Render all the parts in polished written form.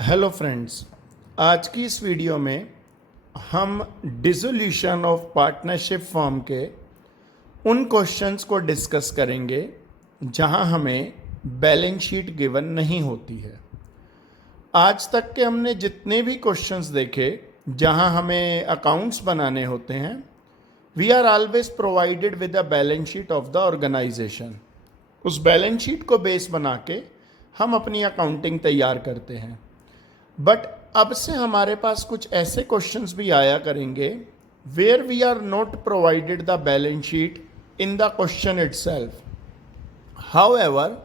Hello friends, आज की इस वीडियो में हम डिसोल्यूशन ऑफ पार्टनरशिप फर्म के उन क्वेश्चंस को डिस्कस करेंगे जहां हमें बैलेंस शीट गिवन नहीं होती है। आज तक के हमने जितने भी क्वेश्चंस देखे जहां हमें अकाउंट्स बनाने होते हैं, we are always provided with a balance sheet of the organisation. उस बैलेंस शीट को बेस बना के हम अपनी अकाउंटिंग तैयार करते हैं। बट अब से हमारे पास कुछ ऐसे क्वेश्चंस भी आया करेंगे where we are not provided the balance sheet in the question itself. However,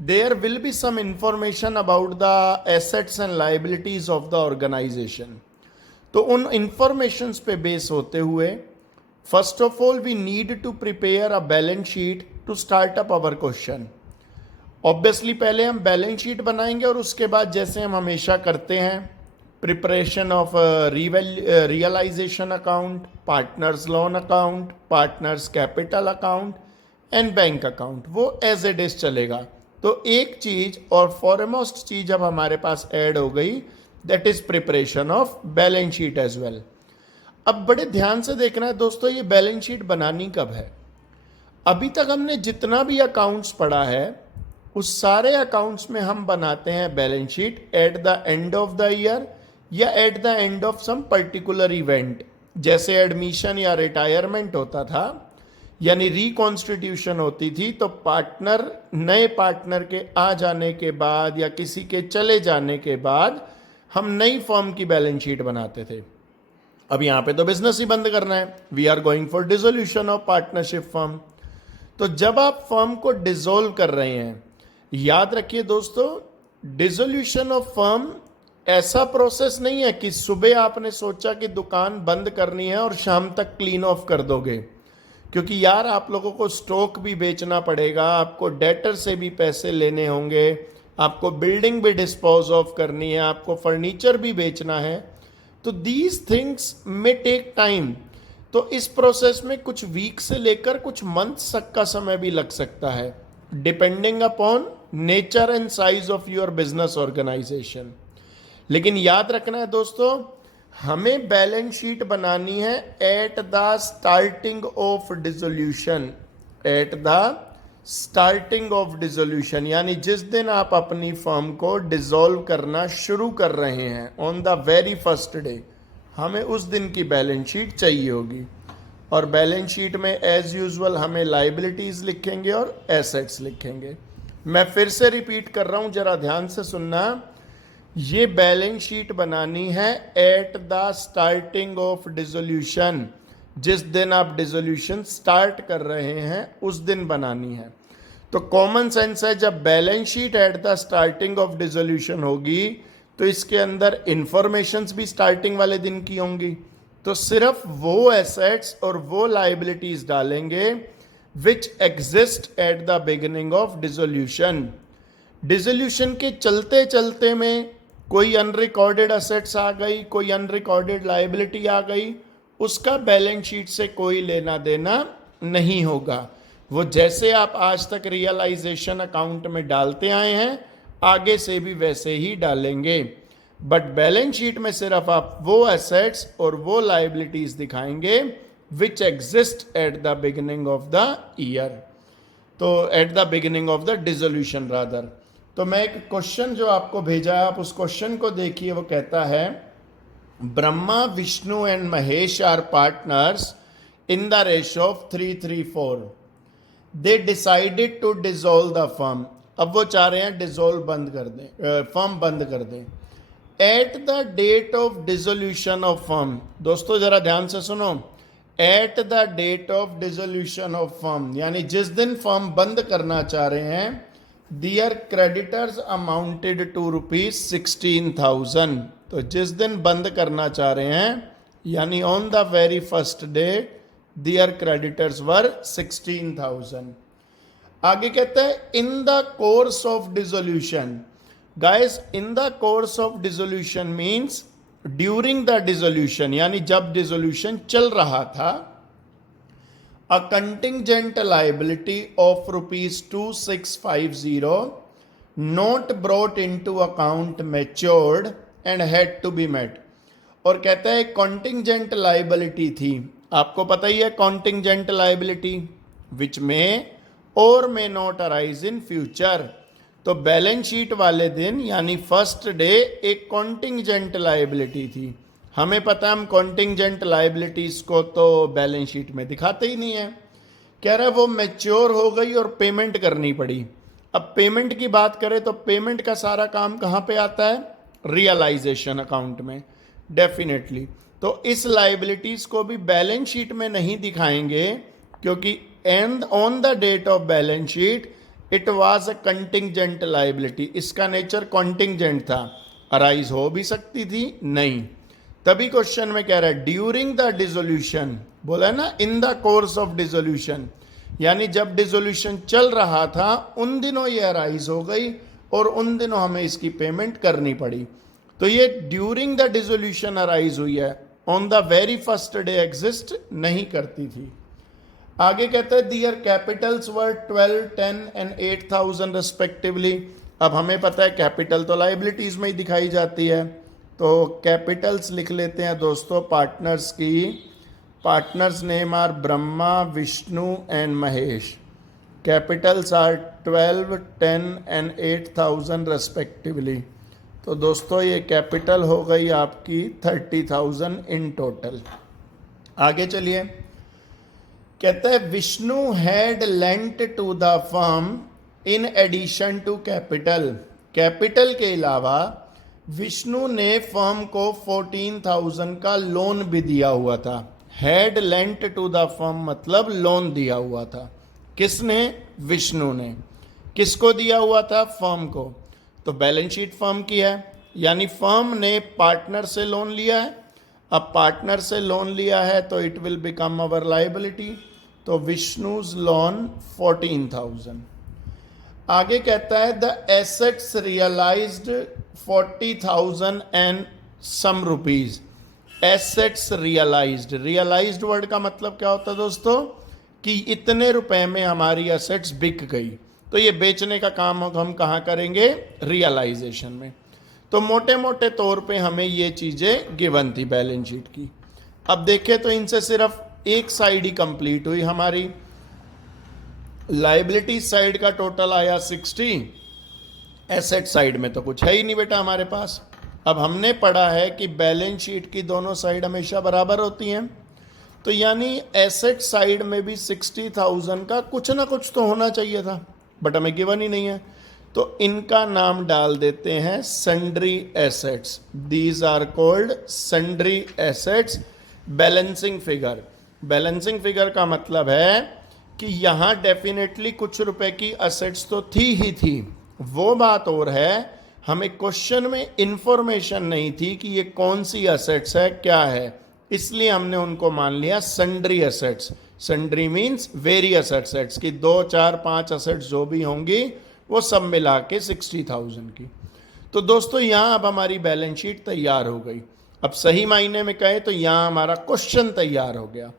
there will be some information about the assets and liabilities of the organisation. तो उन इंफॉर्मेशंस पे बेस होते हुए first of all we need to prepare a balance sheet to start up our question. Obviously पहले हम balance sheet बनाएंगे और उसके बाद जैसे हम हमेशा करते हैं, preparation of realisation account, partners loan account, partners capital account and bank account, वो एज इट इज चलेगा। तो एक चीज और फॉरमोस्ट चीज अब हमारे पास ऐड हो गई, that is preparation of balance sheet as well. अब बड़े ध्यान से देखना है दोस्तों, ये बैलेंस शीट बनानी कब है। अभी तक हमने जितना भी अकाउंट्स पढ़ा है उस सारे अकाउंट्स में हम बनाते हैं balance sheet at the end of the year या at the end of some particular event. जैसे एडमिशन या रिटायरमेंट होता था, यानी रिकॉन्स्टिट्यूशन होती थी, तो पार्टनर नए पार्टनर के आ जाने के बाद या किसी के चले जाने के बाद हम नई फर्म की बैलेंस शीट बनाते थे। अब यहाँ पे तो बिजनेस ही बंद करना है, we are going for dissolution of partnership firm. तो जब आप फर्म को डिसोल्व कर रहे हैं, याद रखिए दोस्तों, डिसोल्यूशन ऑफ फर्म ऐसा प्रोसेस नहीं है कि सुबह आपने सोचा कि दुकान बंद करनी है और शाम तक क्लीन ऑफ कर दोगे, क्योंकि यार आप लोगों को स्टॉक भी बेचना पड़ेगा, आपको डेटर से भी पैसे लेने होंगे, आपको बिल्डिंग भी डिस्पोज ऑफ करनी है, आपको फर्नीचर भी बेचना है। तो दीज थिंग्स में टेक टाइम। तो इस प्रोसेस में कुछ वीक से लेकर कुछ मंथ्स तक का समय भी लग सकता है, depending upon nature and size of your business organisation. लेकिन याद रखना है दोस्तों, हमें बैलेंस शीट बनानी है at the starting of dissolution. At the starting of dissolution यानी जिस दिन आप अपनी फर्म को डिसॉल्व करना शुरू कर रहे हैं, on the very first day, हमें उस दिन की बैलेंस शीट चाहिए होगी। और बैलेंस शीट में एज यूजुअल हमें लाइबिलिटीज लिखेंगे और एसेट्स लिखेंगे। मैं फिर से रिपीट कर रहा हूं, जरा ध्यान से सुनना। ये बैलेंस शीट बनानी है at the starting of dissolution. जिस दिन आप डिसोल्यूशन स्टार्ट कर रहे हैं उस दिन बनानी है। तो कॉमन सेंस है, जब balance sheet at the starting of dissolution होगी तो इसके अंदर इंफॉर्मेशंस भी स्टार्टिंग वाले दिन की होंगी। तो सिर्फ वो एसेट्स और वो लाइबिलिटीज डालेंगे विच exist at the beginning of dissolution. Dissolution के चलते चलते में कोई अनरिकॉर्डेड एसेट्स आ गई, कोई अनरिकॉर्डेड लाइबिलिटी आ गई, उसका बैलेंस शीट से कोई लेना देना नहीं होगा। वो जैसे आप आज तक रियलाइजेशन अकाउंट में डालते आए हैं, आगे से भी वैसे ही डालेंगे। बट बैलेंस शीट में सिर्फ आप वो एसेट्स और वो लाइबिलिटीज दिखाएंगे which exist at the beginning of the year, तो at the beginning of the dissolution rather. तो मैं एक क्वेश्चन जो आपको भेजा है, आप उस क्वेश्चन को देखिए। वो कहता है, Brahma, Vishnu and Mahesh are partners in the ratio of 3:3:4। They decided to dissolve the firm. अब वो चाह रहे हैं डिसॉल्व बंद कर दें, फर्म बंद कर दें। At the date of dissolution of firm, दोस्तों जरा ध्यान से सुनो, at the date of dissolution of firm यानी जिस दिन फर्म बंद करना चाह रहे हैं, दियर क्रेडिटर्स अमाउंटेड टू ₹16,000। तो जिस दिन बंद करना चाह रहे हैं यानी on the very first day their creditors were 16,000। आगे कहते हैं, in the course of dissolution. Guys, in the course of dissolution means during the dissolution, यानी जब डिसोल्यूशन चल रहा था, a contingent liability of ₹2650 not brought into account matured and had to be met. और कहता है कॉन्टिंजेंट लाइबिलिटी थी, आपको पता ही है कॉन्टिंजेंट लाइबिलिटी, विच में और may not arise in future. तो बैलेंस शीट वाले दिन यानी फर्स्ट डे एक कॉन्टिंजेंट लाइबिलिटी थी। हमें पता है हम कॉन्टिंजेंट लाइबिलिटीज को तो बैलेंस शीट में दिखाते ही नहीं है। कह रहा है वो मैच्योर हो गई और पेमेंट करनी पड़ी। अब पेमेंट की बात करें तो पेमेंट का सारा काम कहाँ पे आता है, रियलाइजेशन अकाउंट में डेफिनेटली। तो इस लाइबिलिटीज को भी बैलेंस शीट में नहीं दिखाएंगे क्योंकि and on the date of balance sheet it was a contingent liability, इसका नेचर कॉन्टिंजेंट था, अराइज हो भी सकती थी नहीं। तभी क्वेश्चन में कह रहा है ड्यूरिंग द डिसोल्यूशन, बोला है ना इन द कोर्स ऑफ डिसोल्यूशन, यानी जब डिसोल्यूशन चल रहा था उन दिनों ये अराइज हो गई और उन दिनों हमें इसकी पेमेंट करनी पड़ी। तो ये ड्यूरिंग द डिसोल्यूशन अराइज हुई है, on the very first day exist नहीं करती थी। आगे कहते हैं दियर कैपिटल्स वर 12, 10 एंड 8,000 रिस्पेक्टिवली। अब हमें पता है कैपिटल तो लाइबिलिटीज में ही दिखाई जाती है, तो कैपिटल्स लिख लेते हैं दोस्तों पार्टनर्स की। Partners name are Brahma, Vishnu and Mahesh. Capitals are 12, 10 and 8,000 respectively. तो दोस्तों ये कैपिटल हो गई आपकी 30,000 इन टोटल। आगे चलिए, कहता है Vishnu had lent to the firm in addition to capital. Capital के अलावा विष्णु ने फर्म को 14,000 का लोन भी दिया हुआ था। Had lent to the firm मतलब लोन दिया हुआ था। किसने, विष्णु ने। किसको दिया हुआ था, फर्म को। तो बैलेंस शीट फर्म की है, यानी फर्म ने पार्टनर से लोन लिया है। अब पार्टनर से लोन लिया है तो it will become our liability. तो विष्णुज लोन 14,000। आगे कहता है the assets realised 40,000 and some rupees. Assets realised, realised word का मतलब क्या होता है दोस्तों, कि इतने रुपए में हमारी एसेट्स बिक गई। तो ये बेचने का काम हम कहाँ करेंगे, रियलाइजेशन में। तो मोटे मोटे तौर पे हमें ये चीज़ें गिवन थी बैलेंस शीट की। अब देखें तो इनसे सिर्फ एक साइड ही कंप्लीट हुई हमारी। लाइबिलिटी साइड का टोटल आया 60, एसेट साइड में तो कुछ है ही नहीं बेटा हमारे पास। अब हमने पढ़ा है कि बैलेंस शीट की दोनों साइड हमेशा बराबर होती हैं, तो यानी एसेट साइड में भी 60,000 का कुछ ना कुछ तो होना चाहिए था, बट हमें गिवन ही नहीं है। तो इनका नाम डाल देते हैं sundry assets. These are called sundry assets. Balancing figure, balancing figure का मतलब है कि यहाँ डेफिनेटली कुछ रुपए की एसेट्स तो थी ही थी, वो बात और है हमें क्वेश्चन में इंफॉर्मेशन नहीं थी कि ये कौन सी एसेट्स है, क्या है, इसलिए हमने उनको मान लिया sundry assets. Sundry means various assets की 2, 4, 5 एसेट्स जो भी होंगी वो सब मिला के 60,000 की। तो दोस्तों यहाँ अब हमारी बैलेंस शीट तैयार हो गई। अब सही मायने में कहें तो यहाँ हमारा क्वेश्चन तैयार हो गया।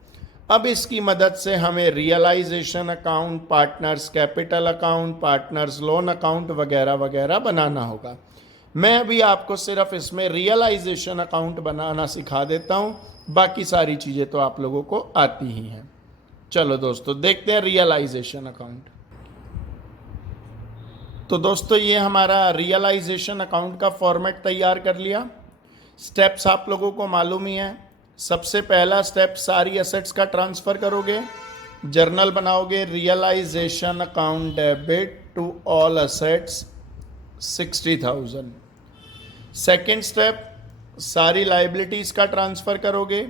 अब इसकी मदद से हमें realisation account, partners capital account, partners loan account वगैरह वगैरह बनाना होगा। मैं अभी आपको सिर्फ इसमें रियलाइजेशन अकाउंट बनाना सिखा देता हूँ, बाकी सारी चीज़ें तो आप लोगों को आती ही हैं। चलो दोस्तों देखते हैं रियलाइजेशन अकाउंट। तो दोस्तों ये हमारा रियलाइजेशन अकाउंट का फॉर्मेट तैयार कर लिया। स्टेप्स आप लोगों को मालूम ही है। सबसे पहला स्टेप सारी एसेट्स का ट्रांसफ़र करोगे, जर्नल बनाओगे, realisation account debit to all assets 60,000। Second step सारी लाइबिलिटीज़ का ट्रांसफ़र करोगे,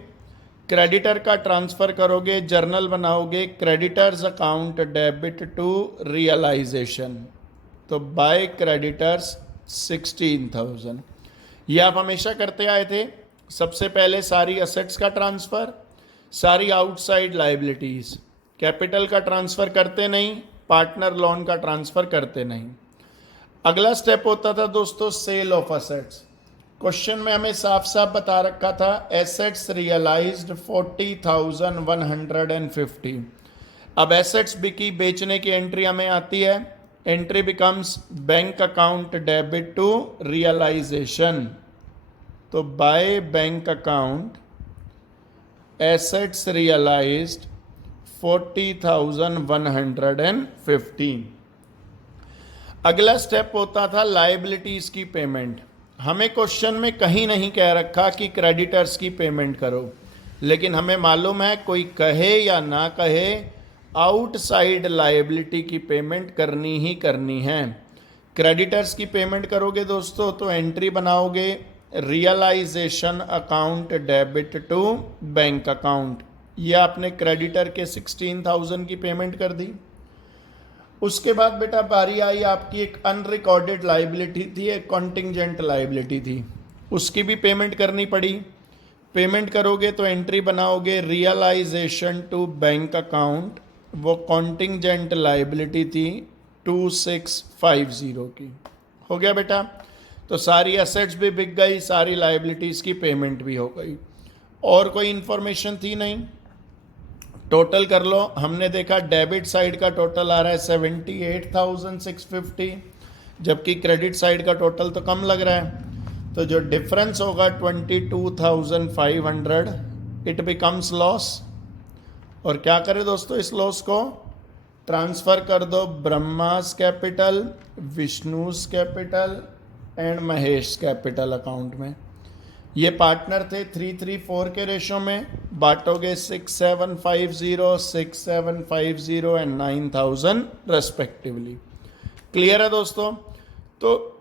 क्रेडिटर का ट्रांसफ़र करोगे, जर्नल बनाओगे, creditors account debit to realisation. तो बाय क्रेडिटर्स 16,000। ये आप हमेशा करते आए थे। सबसे पहले सारी एसेट्स का ट्रांसफ़र, सारी आउटसाइड लाइबिलिटीज़। कैपिटल का ट्रांसफ़र करते नहीं, पार्टनर लोन का ट्रांसफ़र करते नहीं। अगला स्टेप होता था दोस्तों सेल ऑफ एसेट्स। क्वेश्चन में हमें साफ साफ बता रखा था एसेट्स रियलाइज्ड 40,150। अब एसेट्स बिकी, बेचने की एंट्री हमें आती है entry becomes bank account debit to realisation. तो by bank account assets realised 40,115। अगला स्टेप होता था लायबिलिटीज की पेमेंट। हमें क्वेश्चन में कहीं नहीं कह रखा कि क्रेडिटर्स की पेमेंट करो, लेकिन हमें मालूम है कोई कहे या ना कहे आउटसाइड लायबिलिटी की पेमेंट करनी ही करनी है। क्रेडिटर्स की पेमेंट करोगे दोस्तों तो एंट्री बनाओगे realisation account debit to bank account. ये आपने क्रेडिटर के 16,000 की पेमेंट कर दी। उसके बाद बेटा बारी आई आपकी एक अनरिकॉर्डेड लायबिलिटी थी, एक कॉन्टिंजेंट लायबिलिटी थी, उसकी भी पेमेंट करनी पड़ी। पेमेंट करोगे तो एंट्री बनाओगे रियलाइजेशन टू बैंक अकाउंट। वो कॉन्टिंजेंट लायबिलिटी थी 2650 की। हो गया बेटा। तो सारी एसेट्स भी बिक गई, सारी लायबिलिटीज़ की पेमेंट भी हो गई। और कोई इंफॉर्मेशन थी नहीं। टोटल कर लो। हमने देखा डेबिट साइड का टोटल आ रहा है 78,650, जबकि क्रेडिट साइड का टोटल तो कम लग रहा है। तो जो डिफरेंस होगा 22,500, इट बिकम्स लॉस। और क्या करें दोस्तों, इस लॉस को ट्रांसफ़र कर दो Brahma's capital, Vishnu's capital and Mahesh capital account में। ये पार्टनर थे 3:3:4 के रेशो में। बांटोगे 6,750, 6,750 एंड 9,000 रेस्पेक्टिवली। क्लियर है दोस्तों। तो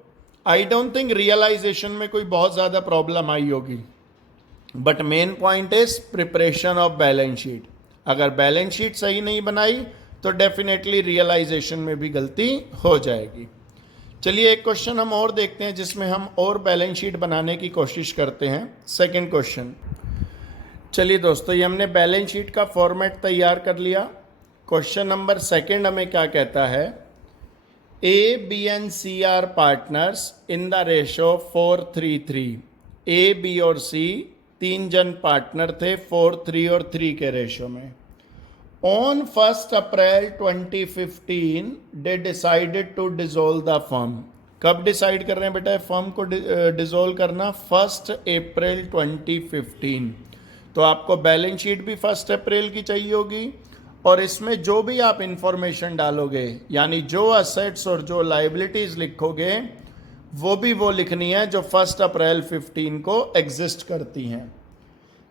आई डोंट थिंक रियलाइजेशन में कोई बहुत ज़्यादा प्रॉब्लम आई होगी, but main point is preparation of balance sheet. अगर बैलेंस शीट सही नहीं बनाई तो डेफिनेटली रियलाइजेशन में भी गलती हो जाएगी। चलिए एक क्वेश्चन हम और देखते हैं जिसमें हम और बैलेंस शीट बनाने की कोशिश करते हैं। Second question. चलिए दोस्तों, ये हमने बैलेंस शीट का फॉर्मेट तैयार कर लिया। क्वेश्चन नंबर सेकंड हमें क्या कहता है, A B and C are partners in the ratio 4:3:3। A B और सी तीन जन पार्टनर थे 4:3 और 3 के रेशो में। On 1st April 2015 they decided to dissolve the firm। कब डिसाइड कर रहे हैं बेटा फर्म को डिसॉल्व करना? 1 अप्रैल 2015। तो आपको बैलेंस शीट भी 1 अप्रैल की चाहिए होगी, और इसमें जो भी आप इंफॉर्मेशन डालोगे, यानी जो असेट्स और जो लाइबिलिटीज लिखोगे, वो भी वो लिखनी है जो 1 अप्रैल 15 को एग्जिस्ट करती हैं।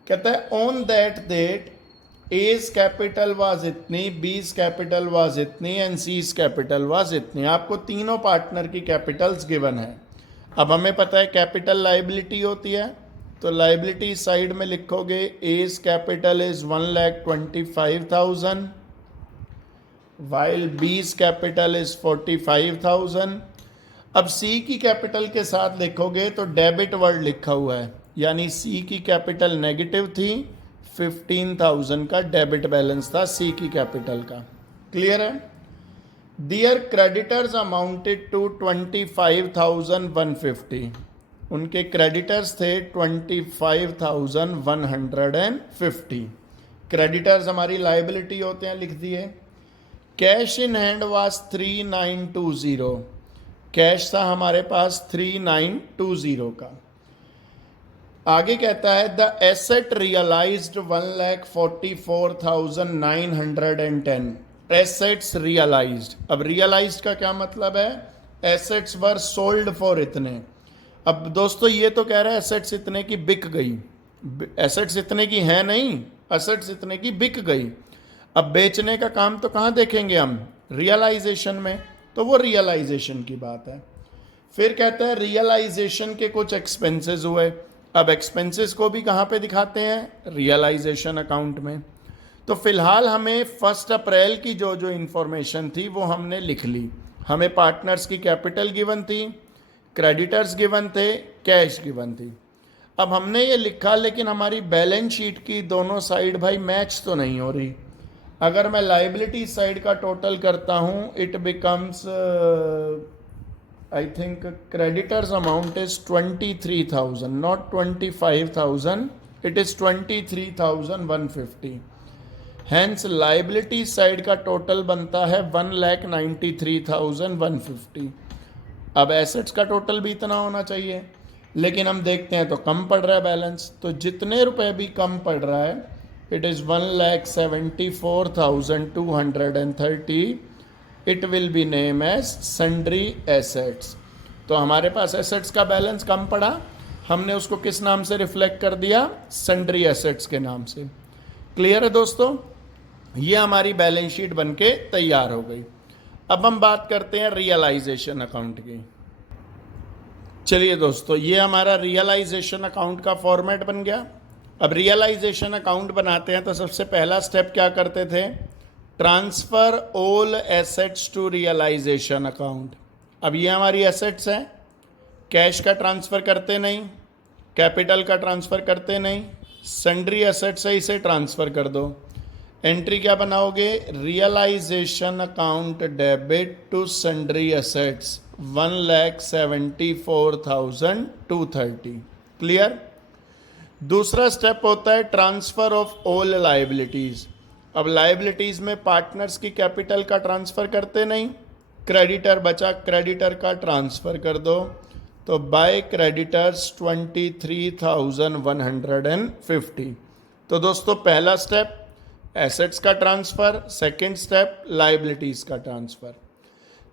कहता है on that date A's capital was इतनी, बीज कैपिटल वाज इतनी एंड सीज कैपिटल वाज इतनी। आपको तीनों पार्टनर की कैपिटल्स गिवन है। अब हमें पता है कैपिटल लाइबिलिटी होती है, तो लाइबिलिटी साइड में लिखोगे A's capital is 1,25,000 while B's capital is 45,000। अब सी की कैपिटल के साथ लिखोगे तो डेबिट वर्ड लिखा हुआ है, यानी सी की कैपिटल नेगेटिव थी, 15,000 का डेबिट बैलेंस था सी की कैपिटल का। क्लियर है। दियर क्रेडिटर्स अमाउंटेड टू 25,150। उनके क्रेडिटर्स थे 25,150। क्रेडिटर्स हमारी लाइबिलिटी होते हैं, लिख दिए। Cash in hand was 3,920। Cash था हमारे पास 3,920 का। आगे कहता है the asset realised 1,44,910। Assets realised. अब रियलाइज्ड का क्या मतलब है? एसेट्स वर सोल्ड फॉर इतने। अब दोस्तों ये तो कह रहा है एसेट्स इतने की बिक गई। एसेट्स इतने की है नहीं, एसेट्स इतने की बिक गई। अब बेचने का काम तो कहाँ देखेंगे हम? रियलाइजेशन में। तो वो रियलाइजेशन की बात है। फिर कहता है रियलाइजेशन के कुछ एक्सपेंसेस हुए। अब एक्सपेंसेस को भी कहाँ पे दिखाते हैं? रियलाइजेशन अकाउंट में। तो फिलहाल हमें 1 अप्रैल की जो जो इंफॉर्मेशन थी वो हमने लिख ली। हमें पार्टनर्स की कैपिटल गिवन थी, क्रेडिटर्स गिवन थे, कैश गिवन थी। अब हमने ये लिखा, लेकिन हमारी बैलेंस शीट की दोनों साइड भाई मैच तो नहीं हो रही। अगर मैं लाइबिलिटी साइड का टोटल करता हूँ, it becomes I think creditors amount is 23,000, not 25,000. It is 23,150. Hence liability side का टोटल बनता है 1,93,150। अब एसेट्स का टोटल भी इतना होना चाहिए, लेकिन हम देखते हैं तो कम पड़ रहा है बैलेंस, तो जितने रुपए भी कम पड़ रहा है it is 1,74,230, it will be name as sundry assets. तो हमारे पास एसेट्स का बैलेंस कम पड़ा, हमने उसको किस नाम से रिफ्लेक्ट कर दिया? सन्ड्री एसेट्स के नाम से। क्लियर है दोस्तों? ये हमारी बैलेंस शीट बनके तैयार हो गई। अब हम बात करते हैं रियलाइजेशन अकाउंट की। चलिए दोस्तों, ये हमारा रियलाइजेशन अकाउंट का फॉर्मेट बन गया। अब रियलाइजेशन अकाउंट बनाते हैं तो सबसे पहला स्टेप क्या करते थे? Transfer all assets to realisation account. अब ये हमारी एसेट्स हैं, कैश का ट्रांसफ़र करते नहीं, कैपिटल का ट्रांसफ़र करते नहीं, सन्ड्री एसेट्स है इसे ट्रांसफ़र कर दो। एंट्री क्या बनाओगे? Realisation account debit to sundry assets 1,74,230। Clear? दूसरा स्टेप होता है ट्रांसफ़र ऑफ ऑल लाइबिलिटीज़। अब लाइबिलिटीज़ में पार्टनर्स की कैपिटल का ट्रांसफ़र करते नहीं, क्रेडिटर बचा, क्रेडिटर का ट्रांसफ़र कर दो। तो बाय क्रेडिटर्स 23,150। तो दोस्तों पहला स्टेप एसेट्स का ट्रांसफ़र, सेकंड स्टेप लाइबिलिटीज़ का ट्रांसफ़र।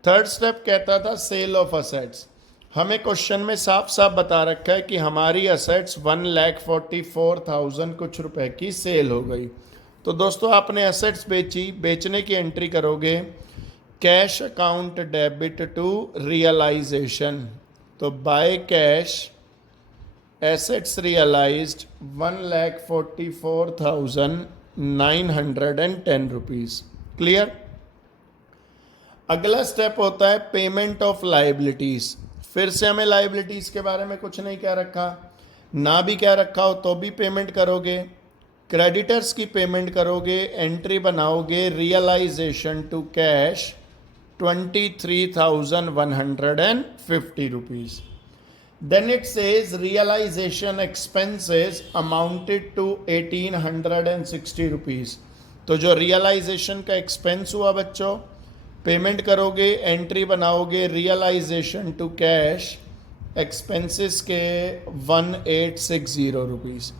थर्ड स्टेप कहता था सेल ऑफ असेट्स। हमें क्वेश्चन में साफ साफ बता रखा है कि हमारी असेट्स 1,44,000 कुछ रुपए की सेल हो गई। तो दोस्तों आपने एसेट्स बेची, बेचने की एंट्री करोगे cash account debit to realisation. तो by cash assets realised 1,44,910 rupees. Clear? अगला स्टेप होता है पेमेंट ऑफ लाइबिलिटीज़। फिर से हमें लाइबिलिटीज़ के बारे में कुछ नहीं कह रखा, ना भी कह रखा हो तो भी पेमेंट करोगे। क्रेडिटर्स की पेमेंट करोगे, एंट्री बनाओगे realisation to cash 23,150 rupees. Then it says realization expenses amounted to 1,860 rupees. तो जो रियलाइजेशन का एक्सपेंस हुआ बच्चों, पेमेंट करोगे, एंट्री बनाओगे रियलाइजेशन टू कैश एक्सपेंसेस के 1,860 रुपीज़।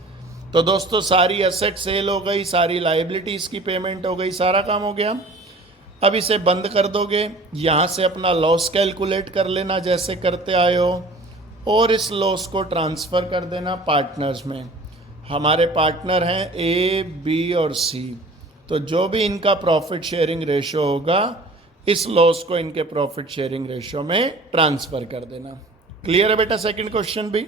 तो दोस्तों सारी एसेट सेल हो गई, सारी लाइबिलिटीज़ की पेमेंट हो गई, सारा काम हो गया। अब इसे बंद कर दोगे, यहाँ से अपना लॉस कैलकुलेट कर लेना जैसे करते आए हो, और इस लॉस को ट्रांसफ़र कर देना पार्टनर्स में। हमारे पार्टनर हैं ए, बी और सी, तो जो भी इनका प्रॉफिट शेयरिंग रेशो होगा इस लॉस को इनके प्रॉफिट शेयरिंग रेशो में ट्रांसफ़र कर देना। क्लियर है बेटा सेकंड क्वेश्चन भी?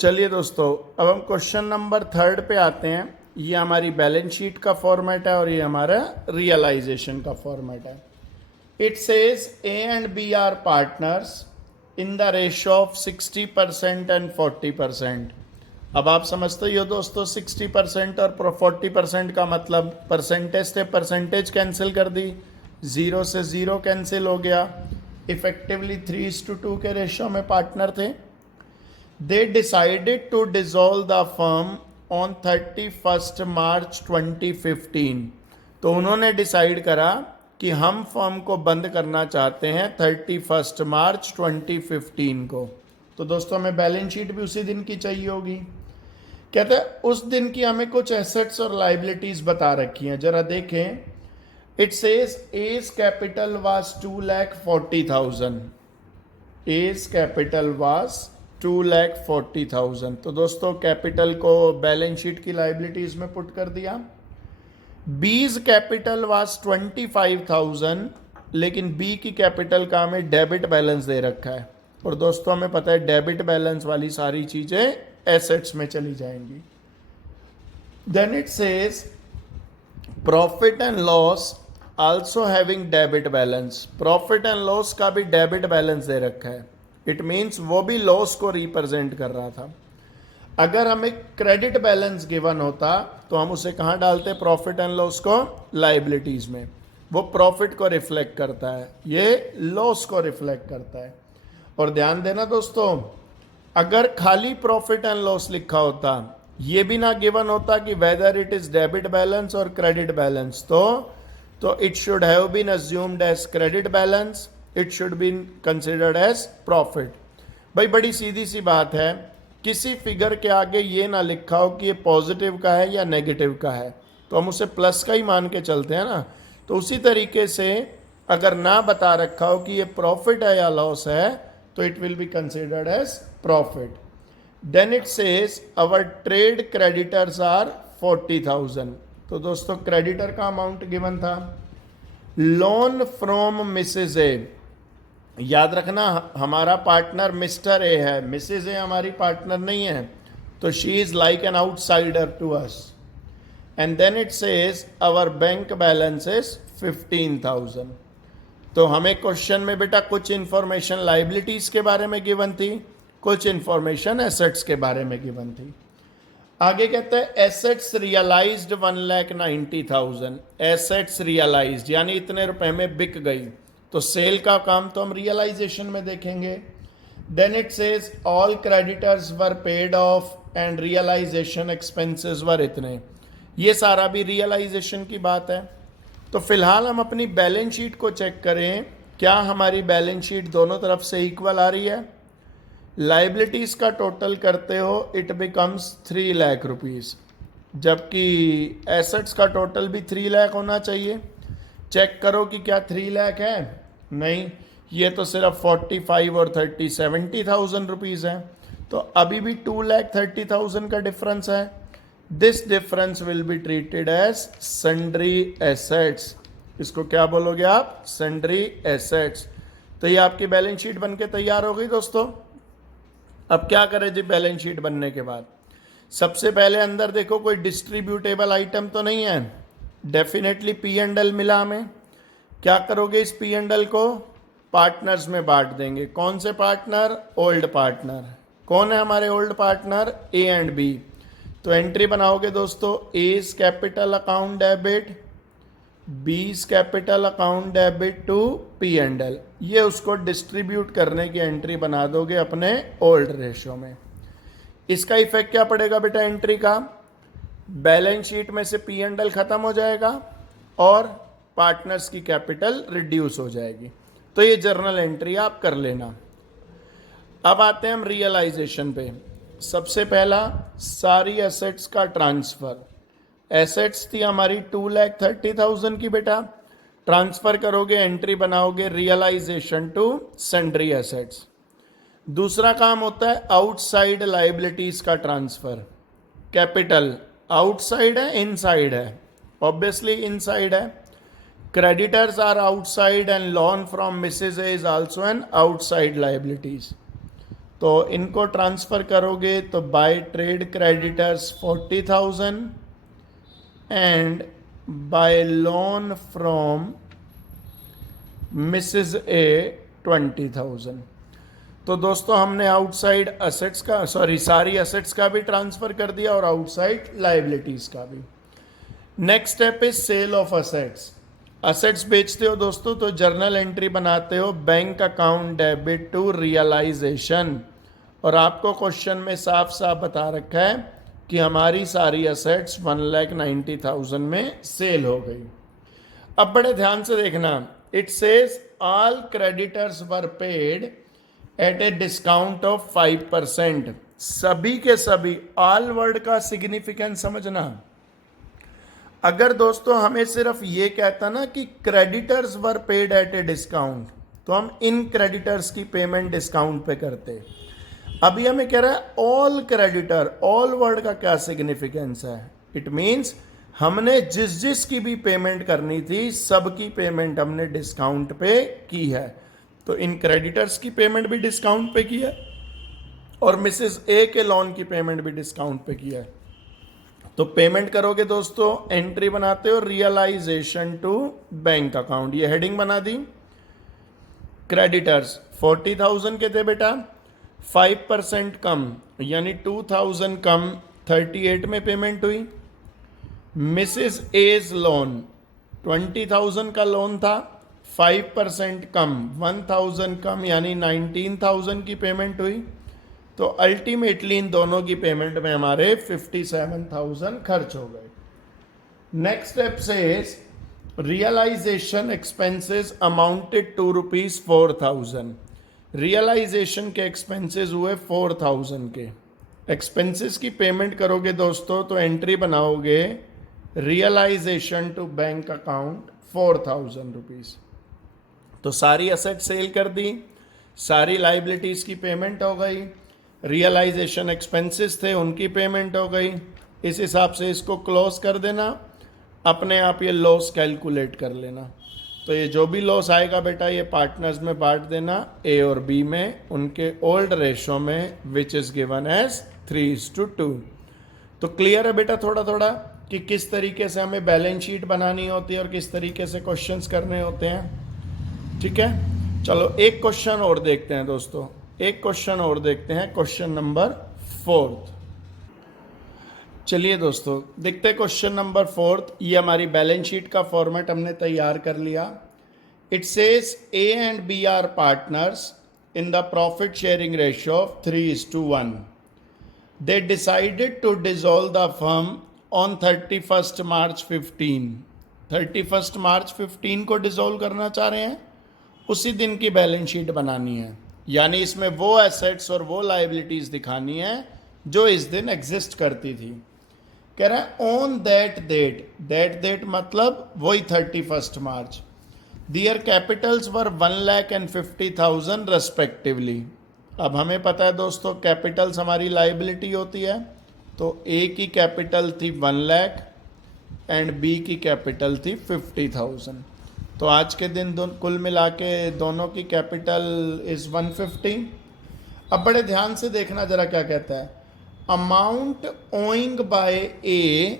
चलिए दोस्तों, अब हम क्वेश्चन नंबर 3 पे आते हैं। ये हमारी बैलेंस शीट का फॉर्मेट है और ये हमारा रियलाइजेशन का फॉर्मेट है। It says A and B are partners in the ratio of 60% and 40%। अब आप समझते ही हो दोस्तों 60% और 40% का मतलब परसेंटेज से परसेंटेज कैंसिल कर दी, 0 से 0 कैंसिल हो गया। इफेक्टिवली 3:2 के रेशो में पार्टनर थे। They decided to dissolve the firm on 31 March 2015। तो उन्होंने डिसाइड करा कि हम फर्म को बंद करना चाहते हैं 31 मार्च 2015 को। तो दोस्तों हमें बैलेंस शीट भी उसी दिन की चाहिए होगी। कहते हैं उस दिन की हमें कुछ एसेट्स और लाइबिलिटीज बता रखी हैं, जरा देखें। It says A's capital was 2,40,000। A's capital was 2,40,000। तो दोस्तों कैपिटल को बैलेंस शीट की लाइबिलिटीज में पुट कर दिया। बीज कैपिटल वाज 25,000, लेकिन बी की कैपिटल का हमें डेबिट बैलेंस दे रखा है, और दोस्तों हमें पता है डेबिट बैलेंस वाली सारी चीजें एसेट्स में चली जाएंगी। Then it says profit and loss also having debit balance. Profit and loss का भी डेबिट बैलेंस दे रखा है। इट मीन्स वो भी लॉस को रिप्रेजेंट कर रहा था। अगर हमें क्रेडिट बैलेंस गिवन होता तो हम उसे कहाँ डालते? प्रॉफिट एंड लॉस को लाइबिलिटीज में। वो प्रॉफिट को रिफ्लेक्ट करता है, ये लॉस को रिफ्लेक्ट करता है। और ध्यान देना दोस्तों, अगर खाली प्रॉफिट एंड लॉस लिखा होता ये भी ना गिवन होता कि whether it is debit balance और क्रेडिट बैलेंस, तो it should have been assumed as credit balance, it should been considered as profit. भाई बड़ी सीधी सी बात है, किसी फिगर के आगे ये ना लिखा हो कि ये पॉजिटिव का है या नेगेटिव का है, तो हम उसे प्लस का ही मान के चलते हैं ना। तो उसी तरीके से अगर ना बता रखा हो कि ये प्रॉफिट है या लॉस है, तो it will be considered as profit. Then it says our trade creditors are 40,000। तो दोस्तों क्रेडिटर का अमाउंट गिवन था। लोन फ्रॉम मिसेज ए, याद रखना हमारा पार्टनर मिस्टर ए है, मिसेज ए हमारी पार्टनर नहीं है, तो she is like an outsider to us. And then it says our bank balance is 15,000। तो हमें क्वेश्चन में बेटा कुछ इंफॉर्मेशन लाइबिलिटीज के बारे में गिवन थी, कुछ इंफॉर्मेशन एसेट्स के बारे में गिवन थी। आगे कहते हैं एसेट्स रियलाइज्ड 1,90,000। एसेट्स रियलाइज्ड यानी इतने रुपए में बिक गई, तो सेल का काम तो हम रियलाइजेशन में देखेंगे। Then it says all creditors were paid off and realisation expenses were इतने, ये सारा भी रियलाइजेशन की बात है। तो फिलहाल हम अपनी बैलेंस शीट को चेक करें, क्या हमारी बैलेंस शीट दोनों तरफ से इक्वल आ रही है। लाइबिलिटीज का टोटल करते हो इट बिकम्स 3 लाख रुपीज़, जबकि एसेट्स का टोटल भी 3 लाख होना चाहिए। चेक करो कि क्या 3 लाख है, नहीं, ये तो सिर्फ 45 और 30 70,000 रुपीज़ है। तो अभी भी 2,30,000 का डिफरेंस है। This difference will be treated as sundry assets. इसको क्या बोलोगे आप, सन्ड्री एसेट्स। तो ये आपकी बैलेंस शीट बनके तैयार हो गई दोस्तों। अब क्या करें जी बैलेंस शीट बनने के बाद, सबसे पहले अंदर देखो कोई डिस्ट्रीब्यूटेबल आइटम तो नहीं है, डेफिनेटली पी एंड एल मिला हमें। क्या करोगे, इस पी एंड एल को पार्टनर्स में बांट देंगे। कौन से पार्टनर, ओल्ड पार्टनर। कौन है हमारे old partner, A and B. तो एंट्री बनाओगे दोस्तों, A's capital account debit, B's capital account debit to P and L. ये उसको डिस्ट्रीब्यूट करने की एंट्री बना दोगे अपने ओल्ड रेशियो में। इसका इफेक्ट क्या पड़ेगा बेटा एंट्री का, बैलेंस शीट में से पी एंड एल खत्म हो जाएगा और पार्टनर्स की कैपिटल रिड्यूस हो जाएगी। तो ये जर्नल एंट्री आप कर लेना। अब आते हैं हम रियलाइजेशन पे। सबसे पहला सारी एसेट्स का ट्रांसफर। एसेट्स थी हमारी 2,30,000 की बेटा, ट्रांसफर करोगे, एंट्री बनाओगे रियलाइजेशन टू सन्ड्री एसेट्स। दूसरा काम होता है आउटसाइड लाइबिलिटीज का ट्रांसफर। कैपिटल आउटसाइड है इनसाइड है, ऑब्वियसली इनसाइड है। Creditors are outside and loan from Mrs A is also an outside liabilities. तो इनको ट्रांसफर करोगे तो by trade creditors 40,000 and by loan from Mrs A 20,000। तो दोस्तों हमने आउटसाइड एसेट्स का सारी एसेट्स का भी ट्रांसफर कर दिया और आउटसाइड लाइबिलिटीज का भी। Next step is sale of assets. Assets बेचते हो दोस्तों तो जर्नल एंट्री बनाते हो bank account debit to realisation, और आपको क्वेश्चन में साफ साफ बता रखा है कि हमारी सारी एसेट्स 1,90,000 में सेल हो गई। अब बड़े ध्यान से देखना, it says all creditors were paid at a discount of 5%। सभी के सभी, ऑल वर्ड का सिग्निफिकेंस समझना। अगर दोस्तों हमें सिर्फ ये कहता ना कि creditors were paid at a discount, तो हम इन क्रेडिटर्स की पेमेंट डिस्काउंट पे करते। अभी हमें कह रहा है ऑल क्रेडिटर, ऑल वर्ड का क्या सिग्निफिकेंस है, इट मींस हमने जिस जिस की भी पेमेंट करनी थी सबकी पेमेंट हमने डिस्काउंट पे की है। तो इन क्रेडिटर्स की पेमेंट भी डिस्काउंट पे की है और मिसेस ए के लोन की पेमेंट भी डिस्काउंट पे की है। तो पेमेंट करोगे दोस्तों, एंट्री बनाते हो रियलाइजेशन टू बैंक अकाउंट, ये हेडिंग बना दी। क्रेडिटर्स 40,000 के थे बेटा, 5% कम यानी 2,000 कम 38 में पेमेंट हुई। मिसेस एज लोन 20,000 का लोन था, 5% कम 1,000 कम यानी 19,000 की पेमेंट हुई। तो अल्टीमेटली इन दोनों की पेमेंट में हमारे 57,000 खर्च हो गए। नेक्स्ट स्टेप से realisation expenses amounted to ₹4,000। Realisation के एक्सपेंसेस हुए 4,000 के। एक्सपेंसेस की पेमेंट करोगे दोस्तों तो एंट्री बनाओगे रियलाइजेशन टू बैंक अकाउंट ₹4,000। तो सारी असेट सेल कर दी, सारी लाइबिलिटीज की पेमेंट हो गई, रियलाइजेशन एक्सपेंसेस थे उनकी पेमेंट हो गई। इस हिसाब से इसको क्लोज कर देना, अपने आप ये लॉस कैलकुलेट कर लेना। तो ये जो भी लॉस आएगा बेटा ये पार्टनर्स में बांट देना, ए और बी में, उनके ओल्ड रेशो में, विच इज गिवन एज 3:2। तो क्लियर है बेटा थोड़ा थोड़ा कि किस तरीके से हमें बैलेंस शीट बनानी होती है और किस तरीके से क्वेश्चंस करने होते हैं। ठीक है, चलो एक क्वेश्चन और देखते हैं दोस्तों, एक क्वेश्चन और देखते हैं, क्वेश्चन नंबर 4। चलिए दोस्तों देखते हैं क्वेश्चन नंबर 4। ये हमारी बैलेंस शीट का फॉर्मेट हमने तैयार कर लिया। It says A and B are partners in the profit sharing ratio of 3:1। They decided to dissolve the firm on 31 March 15। 31 March 15 को डिसॉल्व करना चाह रहे हैं, उसी दिन की बैलेंस शीट बनानी है। यानी इसमें वो एसेट्स और वो लाइबिलिटीज दिखानी है जो इस दिन एग्जिस्ट करती थी। कह रहा है on that date, that date मतलब वही 31 मार्च, दियर कैपिटल्स वर 1,50,000 रेस्पेक्टिवली। अब हमें पता है दोस्तों कैपिटल्स हमारी लाइबिलिटी होती है, तो ए की कैपिटल थी 1 लाख एंड बी की कैपिटल थी 50,000। तो आज के दिन कुल मिला के दोनों की कैपिटल इज 150। अब बड़े ध्यान से देखना जरा क्या कहता है। Amount owing by A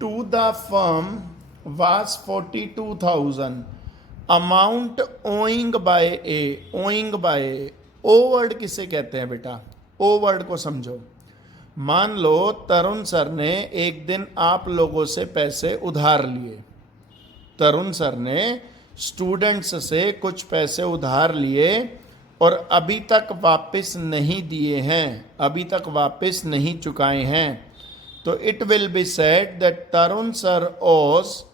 to the firm was 42,000। Amount owing by A, owing by A, O word किसे कहते हैं बेटा? ओ वर्ड को समझो। मान लो तरुण सर ने एक दिन आप लोगों से पैसे उधार लिए, तरुण सर ने स्टूडेंट्स से कुछ पैसे उधार लिए और अभी तक वापस नहीं दिए हैं, अभी तक वापस नहीं चुकाए हैं। तो it will be said that Tarun sir owes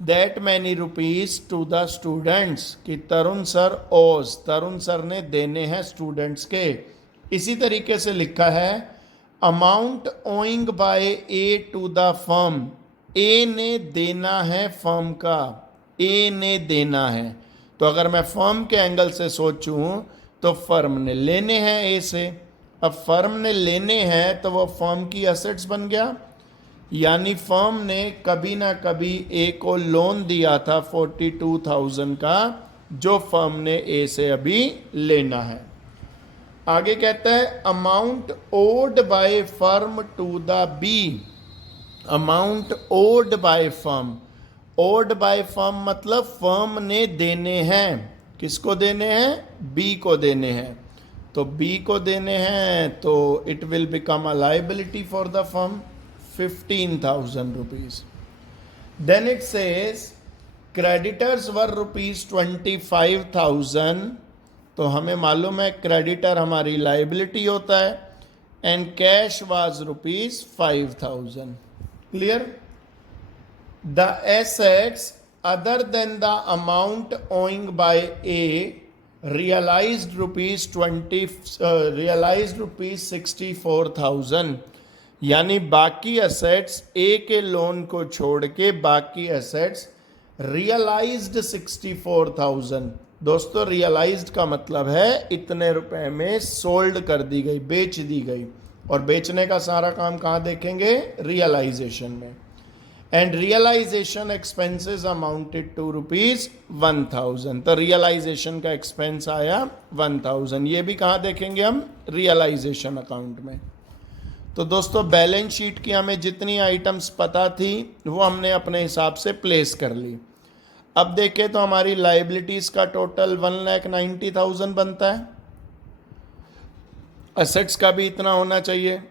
that many rupees to the students, कि तरुण सर ओज, तरुण सर ने देने हैं स्टूडेंट्स के। इसी तरीके से लिखा है amount owing by A to the firm, A ने देना है फर्म का, ए ने देना है। तो अगर मैं फर्म के एंगल से सोचूं तो फर्म ने लेने हैं ए से। अब फर्म ने लेने हैं तो वो फर्म की एसेट्स बन गया, यानी फर्म ने कभी ना कभी ए को लोन दिया था 42,000 का, जो फर्म ने ए से अभी लेना है। आगे कहता है amount owed by firm to the B, amount owed by firm, owed by firm मतलब फर्म ने देने हैं। किसको देने हैं? बी को देने हैं। तो बी को देने हैं तो it will become a liability for the firm 15,000 rupees. Then it says creditors were ₹25,000। तो हमें मालूम है क्रेडिटर हमारी लाइबिलिटी होता है, and cash was ₹5,000। Clear? The assets other than the amount owing by A realized ₹64,000। यानी बाकी एसेट्स ए के लोन को छोड़ के बाकी एसेट्स रियलाइज्ड 64,000। दोस्तों रियलाइज्ड का मतलब है इतने रुपए में सोल्ड कर दी गई, बेच दी गई। और बेचने का सारा काम कहाँ देखेंगे? रियलाइजेशन में। And realisation expenses amounted to ₹1,000। तो रियलाइजेशन का एक्सपेंस आया 1,000। ये भी कहाँ देखेंगे हम? रियलाइजेशन अकाउंट में। तो दोस्तों बैलेंस शीट की हमें जितनी आइटम्स पता थी वो हमने अपने हिसाब से प्लेस कर ली। अब देखें तो हमारी लाइबिलिटीज का टोटल 1,90,000 बनता है। एसेट्स का भी इतना होना चाहिए,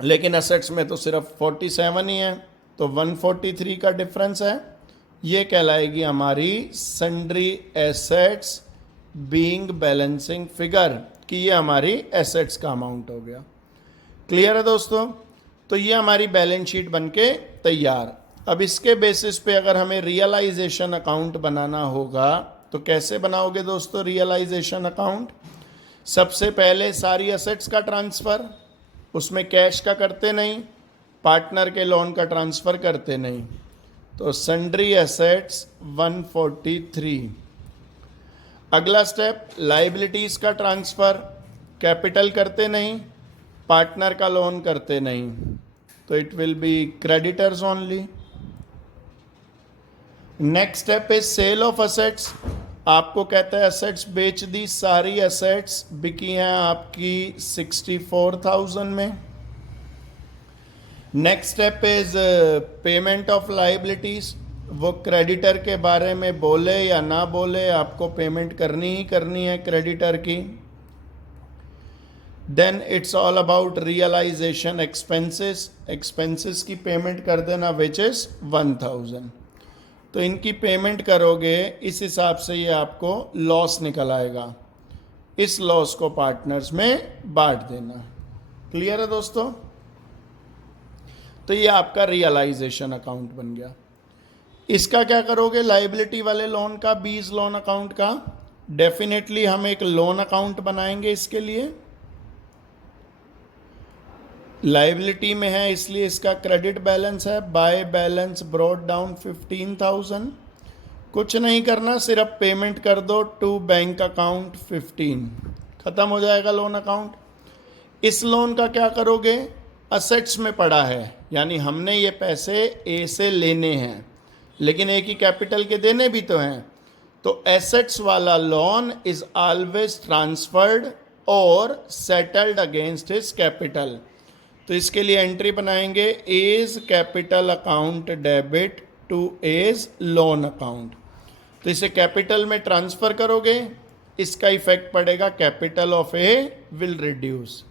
लेकिन एसेट्स में तो सिर्फ 47 ही है, तो 143 का डिफरेंस है। ये कहलाएगी हमारी sundry assets being balancing figure, कि ये हमारी एसेट्स का अमाउंट हो गया। क्लियर है दोस्तों? तो ये हमारी बैलेंस शीट बनके तैयार। अब इसके बेसिस पे अगर हमें रियलाइजेशन अकाउंट बनाना होगा तो कैसे बनाओगे दोस्तों रियलाइजेशन अकाउंट? सबसे पहले सारी एसेट्स का ट्रांसफ़र, उसमें कैश का करते नहीं, पार्टनर के लोन का ट्रांसफ़र करते नहीं। तो सन्ड्री एसेट्स 143। अगला स्टेप लाइबिलिटीज़ का ट्रांसफ़र, कैपिटल करते नहीं, पार्टनर का लोन करते नहीं, तो it will be creditors only. Next step is sale of assets. आपको कहता है एसेट्स बेच दी, सारी एसेट्स बिकी हैं आपकी 64,000 में। Next step is payment of liabilities. वो क्रेडिटर के बारे में बोले या ना बोले, आपको पेमेंट करनी ही करनी है क्रेडिटर की। Then it's all about realisation expenses. Expenses की पेमेंट कर देना विच इज 1,000। तो इनकी पेमेंट करोगे, इस हिसाब से ये आपको लॉस निकल आएगा। इस लॉस को पार्टनर्स में बांट देना। क्लियर है दोस्तों? तो ये आपका रियलाइजेशन अकाउंट बन गया। इसका क्या करोगे लाइबिलिटी वाले लोन का, बीज लोन अकाउंट का? डेफिनेटली हम एक लोन अकाउंट बनाएंगे इसके लिए। लाइबिलिटी में है इसलिए इसका क्रेडिट बैलेंस है, बाय बैलेंस ब्रॉट डाउन 15,000। कुछ नहीं करना, सिर्फ पेमेंट कर दो टू बैंक अकाउंट 15, खत्म हो जाएगा लोन अकाउंट। इस लोन का क्या करोगे? असेट्स में पड़ा है, यानी हमने ये पैसे ए से लेने हैं, लेकिन ए की कैपिटल के देने भी तो हैं। तो एसेट्स वाला लोन इज ऑलवेज ट्रांसफर्ड और सेटल्ड अगेंस्ट हिज कैपिटल। तो इसके लिए एंट्री बनाएंगे as capital account debit to as loan account. तो इसे कैपिटल में ट्रांसफ़र करोगे, इसका इफेक्ट पड़ेगा capital of A will reduce.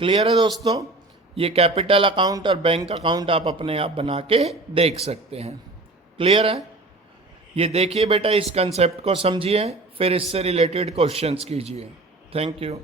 Clear है दोस्तों? ये कैपिटल अकाउंट और बैंक अकाउंट आप अपने आप बना के देख सकते हैं। क्लियर है? ये देखिए बेटा, इस कंसेप्ट को समझिए, फिर इससे रिलेटेड क्वेश्चंस कीजिए। Thank you.